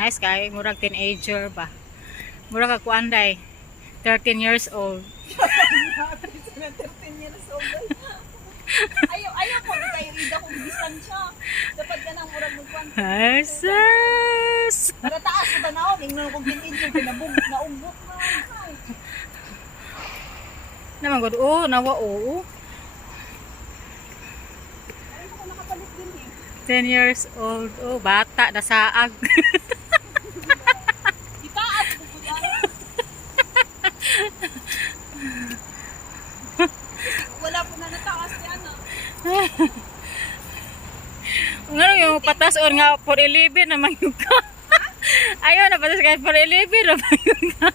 Nice kay murag teenager ba. Murag ako anday 13 years old. 13 years old. Ayaw po kayo ida kung distansya. Dapat ka nang murag magkuan. Jesus! Para taas ko tanaw, ingnon kong teenager pinabug na umbok na. Naman gud nawa oo. Ay ako nakapalit din 10 years old. Oh, bata na saag. Itaas ko ko yan. Wala po na nataas yan. Ngano yung patas or nga for 11 naman yung ka. Ayaw na patas kay for 11 naman yung ka.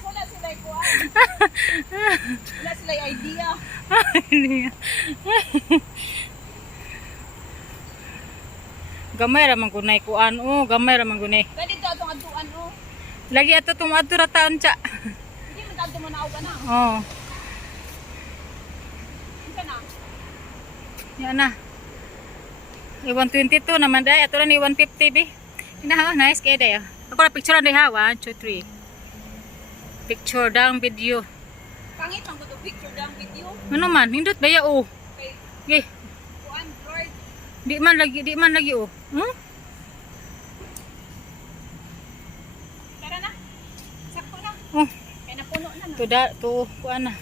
Wala sila kuan. Wala sila idea. Gamay ramang gunay kuan gamay ramang gunay. Pwede to atong atuan o. Lagi ato tong adto ra taon cha. Hindi man tanto mo na na. Oh, Isa na. yan na. 122 naman day ato ra ni 150 bi. Ina nice kay day. Ako ra picture day ha 1 2 3. Picture dang video. Pangit man ko to picture dang video. Ano man hindot baya Okay. Ge, Kuan Lord. di man lagi Hmm? Tara na. Sakto na. Oh, Kaya napuno na no. to kuan na.